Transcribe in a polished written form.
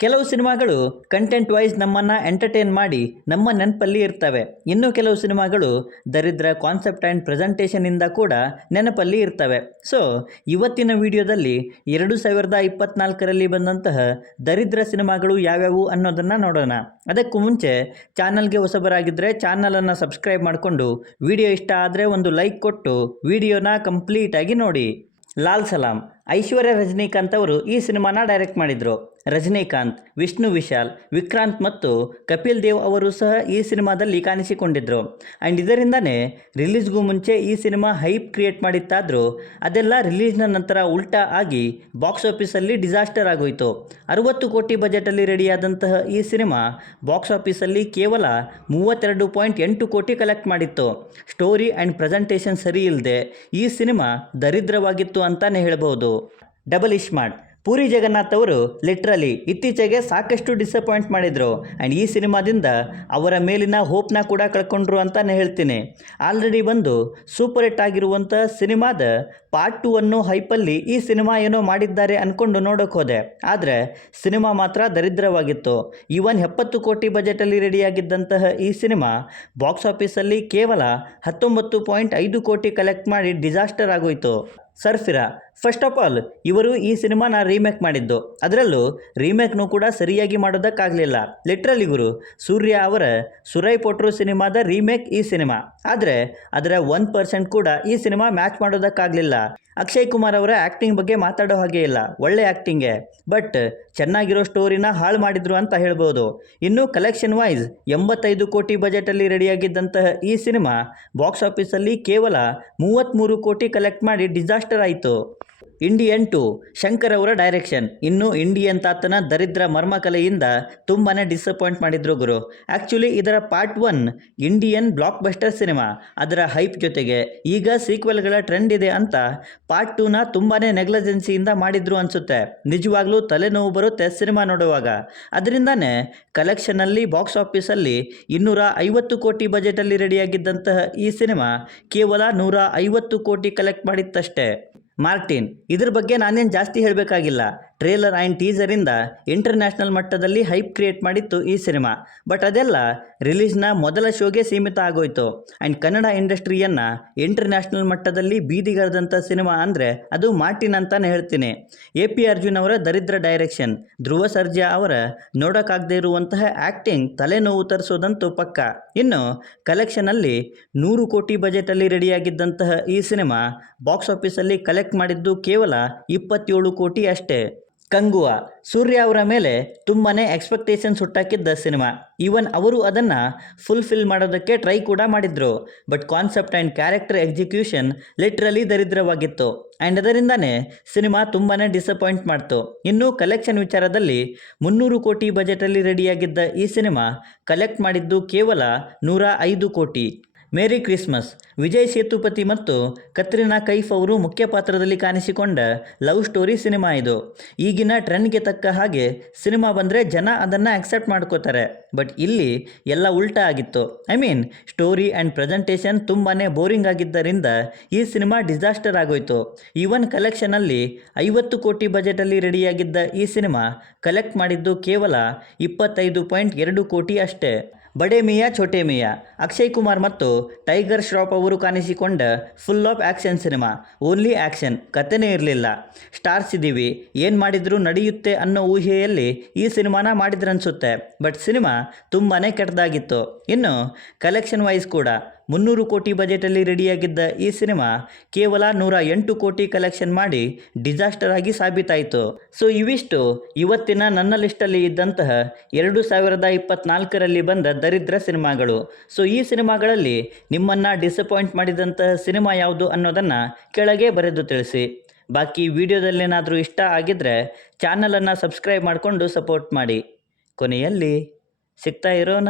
ಕೆಲವು ಸಿನಿಮಾಗಳು content wise ನಮ್ಮನ್ನು ಎಂಟರ್ಟೈನ್ ಮಾಡಿ ನಮ್ಮ ನೆನಪಲ್ಲಿ ಇರ್ತವೆ. ಇನ್ನು ಕೆಲವು ಸಿನಿಮಾಗಳು ದರಿದ್ರ ಕಾನ್ಸೆಪ್ಟ್ ಆ್ಯಂಡ್ ಪ್ರೆಸೆಂಟೇಷನಿಂದ ಕೂಡ ನೆನಪಲ್ಲಿ ಇರ್ತವೆ. ಸೊ ಇವತ್ತಿನ ವಿಡಿಯೋದಲ್ಲಿ 2024ರಲ್ಲಿ ಬಂದಂತಹ ದರಿದ್ರ ಸಿನಿಮಾಗಳು ಯಾವ್ಯಾವು ಅನ್ನೋದನ್ನು ನೋಡೋಣ. ಅದಕ್ಕೂ ಮುಂಚೆ ಚಾನಲ್ಗೆ ಹೊಸಬರಾಗಿದ್ದರೆ ಚಾನಲನ್ನು ಸಬ್ಸ್ಕ್ರೈಬ್ ಮಾಡಿಕೊಂಡು ವಿಡಿಯೋ ಇಷ್ಟ ಆದರೆ ಒಂದು ಲೈಕ್ ಕೊಟ್ಟು ವಿಡಿಯೋನ ಕಂಪ್ಲೀಟಾಗಿ ನೋಡಿ. ಲಾಲ್ ಸಲಾಂ ಐಶ್ವರ್ಯ ರಜನಿಕಾಂತ್ ಅವರು ಈ ಸಿನಿಮಾನ ಡೈರೆಕ್ಟ್ ಮಾಡಿದರು. ರಜನಿಕಾಂತ್, ವಿಷ್ಣು ವಿಶಾಲ್, ವಿಕ್ರಾಂತ್ ಮತ್ತು ಕಪಿಲ್ ದೇವ್ ಅವರು ಸಹ ಈ ಸಿನಿಮಾದಲ್ಲಿ ಕಾಣಿಸಿಕೊಂಡಿದ್ದರು. ಆ್ಯಂಡ್ ಇದರಿಂದನೇ ರಿಲೀಸ್ಗೂ ಮುಂಚೆ ಈ ಸಿನಿಮಾ ಹೈಪ್ ಕ್ರಿಯೇಟ್ ಮಾಡಿತ್ತಾದರೂ ಅದೆಲ್ಲ ರಿಲೀಸ್ನ ನಂತರ ಉಲ್ಟಾ ಆಗಿ ಬಾಕ್ಸ್ ಆಫೀಸಲ್ಲಿ ಡಿಸಾಸ್ಟರ್ ಆಗೋಯಿತು. 60 ಕೋಟಿ ಬಜೆಟಲ್ಲಿ ರೆಡಿಯಾದಂತಹ ಈ ಸಿನಿಮಾ ಬಾಕ್ಸ್ ಆಫೀಸಲ್ಲಿ ಕೇವಲ 32.8 ಕೋಟಿ ಕಲೆಕ್ಟ್ ಮಾಡಿತ್ತು. ಸ್ಟೋರಿ ಆ್ಯಂಡ್ ಪ್ರೆಸೆಂಟೇಷನ್ ಸರಿ ಇಲ್ಲದೆ ಈ ಸಿನಿಮಾ ದರಿದ್ರವಾಗಿತ್ತು ಅಂತಲೇ ಹೇಳ್ಬೋದು. ಡಬಲ್ ಇಸ್ಮಾರ್ಟ್ ಪೂರಿ ಜಗನ್ನಾಥ್ ಅವರು ಲಿಟ್ರಲಿ ಇತ್ತೀಚೆಗೆ ಸಾಕಷ್ಟು ಡಿಸಪಾಯಿಂಟ್ ಮಾಡಿದರು. ಆ್ಯಂಡ್ ಈ ಸಿನಿಮಾದಿಂದ ಅವರ ಮೇಲಿನ ಹೋಪ್ನ ಕೂಡ ಕಳ್ಕೊಂಡ್ರು ಅಂತಲೇ ಹೇಳ್ತೀನಿ. ಆಲ್ರೆಡಿ ಬಂದು ಸೂಪರ್ ಹಿಟ್ ಆಗಿರುವಂಥ ಸಿನಿಮಾದ ಪಾರ್ಟ್ 2 ಅನ್ನೋ ಹೈಪಲ್ಲಿ ಈ ಸಿನಿಮಾ ಏನೋ ಮಾಡಿದ್ದಾರೆ ಅಂದ್ಕೊಂಡು ನೋಡೋಕೆ ಹೋದೆ. ಆದರೆ ಸಿನಿಮಾ ಮಾತ್ರ ದರಿದ್ರವಾಗಿತ್ತು. ಈವನ್ 70 ಕೋಟಿ ಬಜೆಟಲ್ಲಿ ರೆಡಿಯಾಗಿದ್ದಂತಹ ಈ ಸಿನಿಮಾ ಬಾಕ್ಸ್ ಆಫೀಸಲ್ಲಿ ಕೇವಲ 19.5 ಕೋಟಿ ಕಲೆಕ್ಟ್ ಮಾಡಿ ಡಿಸಾಸ್ಟರ್ ಆಗೋಯಿತು. ಸರ್ಫಿರಾ ಫಸ್ಟ್ ಆಫ್ ಆಲ್ ಇವರು ಈ ಸಿನಿಮಾನ ರೀಮೇಕ್ ಮಾಡಿದ್ದು, ಅದರಲ್ಲೂ ರೀಮೇಕ್ನೂ ಕೂಡ ಸರಿಯಾಗಿ ಮಾಡೋದಕ್ಕಾಗಲಿಲ್ಲ. ಲಿಟ್ರಲ್ ಇವರು ಸೂರ್ಯ ಅವರ ಸುರೈ ಪೊಟ್ರು ಸಿನಿಮಾದ ರೀಮೇಕ್ ಈ ಸಿನಿಮಾ. ಆದರೆ ಅದರ 1% ಕೂಡ ಈ ಸಿನಿಮಾ ಮ್ಯಾಚ್ ಮಾಡೋದಕ್ಕಾಗಲಿಲ್ಲ. ಅಕ್ಷಯ್ ಕುಮಾರ್ ಅವರ ಆ್ಯಕ್ಟಿಂಗ್ ಬಗ್ಗೆ ಮಾತಾಡೋ ಹಾಗೆ ಇಲ್ಲ, ಒಳ್ಳೆ ಆ್ಯಕ್ಟಿಂಗೇ, ಬಟ್ ಚೆನ್ನಾಗಿರೋ ಸ್ಟೋರಿನ ಹಾಳು ಮಾಡಿದ್ರು ಅಂತ ಹೇಳ್ಬೋದು. ಇನ್ನು ಕಲೆಕ್ಷನ್ ವೈಸ್ 85 ಕೋಟಿ ಬಜೆಟಲ್ಲಿ ರೆಡಿಯಾಗಿದ್ದಂತಹ ಈ ಸಿನಿಮಾ ಬಾಕ್ಸ್ ಆಫೀಸಲ್ಲಿ ಕೇವಲ 33 ಕೋಟಿ ಕಲೆಕ್ಟ್ ಮಾಡಿ ಡಿಸಾಸ್ಟರ್ ಆಯಿತು. ಇಂಡಿಯನ್ 2 ಶಂಕರ್ ಅವರ ಡೈರೆಕ್ಷನ್. ಇನ್ನು ಇಂಡಿಯನ್ ತಾತನ ದರಿದ್ರ ಮರ್ಮಕಲೆಯಿಂದ ತುಂಬಾ ಡಿಸಪಾಯಿಂಟ್ ಮಾಡಿದ್ರು ಗುರು. ಆ್ಯಕ್ಚುಲಿ ಇದರ part 1 Indian blockbuster cinema. ಅದರ ಹೈಪ್ ಜೊತೆಗೆ ಈಗ ಸೀಕ್ವೆಲ್ಗಳ ಟ್ರೆಂಡ್ ಇದೆ ಅಂತ ಪಾರ್ಟ್ 2ನ ತುಂಬಾ ನೆಗ್ಲಿಜೆನ್ಸಿಯಿಂದ ಮಾಡಿದ್ರು ಅನಿಸುತ್ತೆ. ನಿಜವಾಗ್ಲೂ ತಲೆನೋವು ಬರುತ್ತೆ ಸಿನಿಮಾ ನೋಡುವಾಗ. ಅದರಿಂದನೇ ಕಲೆಕ್ಷನಲ್ಲಿ ಬಾಕ್ಸ್ ಆಫೀಸಲ್ಲಿ 250 ಕೋಟಿ ಬಜೆಟಲ್ಲಿ ರೆಡಿಯಾಗಿದ್ದಂತಹ ಈ ಸಿನಿಮಾ ಕೇವಲ 150 ಕೋಟಿ ಕಲೆಕ್ಟ್ ಮಾಡಿತ್ತಷ್ಟೇ. ಮಾರ್ಟಿನ್ ಇದ್ರ ಬಗ್ಗೆ ನಾನೇನು ಜಾಸ್ತಿ ಹೇಳಬೇಕಾಗಿಲ್ಲ. ಟ್ರೇಲರ್ ಆ್ಯಂಡ್ ಟೀಸರಿಂದ ಇಂಟರ್ನ್ಯಾಷನಲ್ ಮಟ್ಟದಲ್ಲಿ ಹೈಪ್ ಕ್ರಿಯೇಟ್ ಮಾಡಿತ್ತು ಈ ಸಿನಿಮಾ. ಬಟ್ ಅದೆಲ್ಲ ರಿಲೀಸ್ನ ಮೊದಲ ಶೋಗೆ ಸೀಮಿತ ಆಗೋಯಿತು. ಆ್ಯಂಡ್ ಕನ್ನಡ ಇಂಡಸ್ಟ್ರಿಯನ್ನು ಇಂಟರ್ನ್ಯಾಷನಲ್ ಮಟ್ಟದಲ್ಲಿ ಬೀದಿಗರೆದಂಥ ಸಿನಿಮಾ ಅಂದರೆ ಅದು ಮಾರ್ಟಿನ್ ಅಂತಲೇ ಹೇಳ್ತೀನಿ. AP ಅರ್ಜುನ್ ಅವರ ದರಿದ್ರ ಡೈರೆಕ್ಷನ್, ಧ್ರುವ ಸರ್ಜಾ ಅವರ ನೋಡೋಕ್ಕಾಗದೇ ಇರುವಂತಹ ಆ್ಯಕ್ಟಿಂಗ್ ತಲೆನೋವು ತರಿಸೋದಂತೂ ಪಕ್ಕ. ಇನ್ನು ಕಲೆಕ್ಷನಲ್ಲಿ 100 ಕೋಟಿ ಬಜೆಟಲ್ಲಿ ರೆಡಿಯಾಗಿದ್ದಂತಹ ಈ ಸಿನಿಮಾ ಬಾಕ್ಸ್ ಆಫೀಸಲ್ಲಿ ಕಲೆಕ್ಟ್ ಮಾಡಿದ್ದು ಕೇವಲ 27 ಕೋಟಿ ಅಷ್ಟೇ. ಕಂಗುವಾ ಸೂರ್ಯ ಅವರ ಮೇಲೆ ತುಂಬಾ ಎಕ್ಸ್ಪೆಕ್ಟೇಷನ್ಸ್ ಹುಟ್ಟಾಕಿದ್ದ ಸಿನಿಮಾ. ಈವನ್ ಅವರು ಅದನ್ನು ಫುಲ್ಫಿಲ್ ಮಾಡೋದಕ್ಕೆ ಟ್ರೈ ಕೂಡ ಮಾಡಿದ್ರು. But concept and character execution literally ದರಿದ್ರವಾಗಿತ್ತು. ಆ್ಯಂಡ್ ಅದರಿಂದನೇ ಸಿನಿಮಾ ತುಂಬಾ ಡಿಸಪಾಯಿಂಟ್ ಮಾಡ್ತು. ಇನ್ನು ಕಲೆಕ್ಷನ್ ವಿಚಾರದಲ್ಲಿ 300 ಕೋಟಿ ಬಜೆಟಲ್ಲಿ ರೆಡಿಯಾಗಿದ್ದ ಈ ಸಿನಿಮಾ ಕಲೆಕ್ಟ್ ಮಾಡಿದ್ದು ಕೇವಲ 105 ಕೋಟಿ. ಮೇರಿ ಕ್ರಿಸ್ಮಸ್ ವಿಜಯ್ ಸೇತುಪತಿ ಮತ್ತು ಕತ್ರಿನಾ ಕೈಫ್ ಅವರು ಮುಖ್ಯ ಪಾತ್ರದಲ್ಲಿ ಕಾಣಿಸಿಕೊಂಡ ಲವ್ ಸ್ಟೋರಿ ಸಿನಿಮಾ ಇದು. ಈಗಿನ ಟ್ರೆಂಡ್ಗೆ ತಕ್ಕ ಹಾಗೆ ಸಿನಿಮಾ ಬಂದರೆ ಜನ ಅದನ್ನು ಅಕ್ಸೆಪ್ಟ್ ಮಾಡ್ಕೋತಾರೆ. ಬಟ್ ಇಲ್ಲಿ ಎಲ್ಲ ಉಲ್ಟಾ ಆಗಿತ್ತು. ಸ್ಟೋರಿ ಆ್ಯಂಡ್ ಪ್ರೆಸೆಂಟೇಷನ್ ತುಂಬಾ ಬೋರಿಂಗ್ ಆಗಿದ್ದರಿಂದ ಈ ಸಿನಿಮಾ ಡಿಸಾಸ್ಟರ್ ಆಗೋಯಿತು. ಈವನ್ ಕಲೆಕ್ಷನಲ್ಲಿ 50 ಕೋಟಿ ಬಜೆಟಲ್ಲಿ ರೆಡಿಯಾಗಿದ್ದ ಈ ಸಿನಿಮಾ ಕಲೆಕ್ಟ್ ಮಾಡಿದ್ದು ಕೇವಲ 25.2 ಕೋಟಿ ಅಷ್ಟೇ. ಬಡೆ ಮಿಯಾ ಛೋಟೆ ಮಿಯಾ ಅಕ್ಷಯ್ ಕುಮಾರ್ ಮತ್ತು ಟೈಗರ್ ಶ್ರಾಫ್ ಅವರು ಕಾಣಿಸಿಕೊಂಡ full of action cinema. Only action, ಕಥೆನೇ ಇರಲಿಲ್ಲ. ಸ್ಟಾರ್ಸ್ ಇದ್ದೀವಿ, ಏನು ಮಾಡಿದರೂ ನಡೆಯುತ್ತೆ ಅನ್ನೋ ಊಹೆಯಲ್ಲಿ ಈ ಸಿನಿಮಾನ ಮಾಡಿದ್ರನ್ಸುತ್ತೆ. ಬಟ್ ಸಿನಿಮಾ ತುಂಬಾ ಕೆಟ್ಟದಾಗಿತ್ತು. ಇನ್ನು ಕಲೆಕ್ಷನ್ ವೈಸ್ ಕೂಡ 300 ಕೋಟಿ ಬಜೆಟಲ್ಲಿ ರೆಡಿಯಾಗಿದ್ದ ಈ ಸಿನಿಮಾ ಕೇವಲ 108 ಕೋಟಿ ಕಲೆಕ್ಷನ್ ಮಾಡಿ ಡಿಸಾಸ್ಟರ್ ಆಗಿ ಸಾಬೀತಾಯಿತು. ಸೊ ಇವಿಷ್ಟು ಇವತ್ತಿನ ನನ್ನ ಲಿಸ್ಟಲ್ಲಿ ಇದ್ದಂತಹ 2024ರಲ್ಲಿ ಬಂದ ದರಿದ್ರ ಸಿನಿಮಾಗಳು. ಸೊ ಈ ಸಿನಿಮಾಗಳಲ್ಲಿ ನಿಮ್ಮನ್ನು ಡಿಸಪಾಯಿಂಟ್ ಮಾಡಿದಂತಹ ಸಿನಿಮಾ ಯಾವುದು ಅನ್ನೋದನ್ನು ಕೆಳಗೆ ಬರೆದು ತಿಳಿಸಿ. ಬಾಕಿ ವಿಡಿಯೋದಲ್ಲೇನಾದರೂ ಇಷ್ಟ ಆಗಿದ್ದರೆ ಚಾನಲನ್ನು ಸಬ್ಸ್ಕ್ರೈಬ್ ಮಾಡಿಕೊಂಡು ಸಪೋರ್ಟ್ ಮಾಡಿ. ಕೊನೆಯಲ್ಲಿ ಸಿಗ್ತಾ ಇರೋಣ.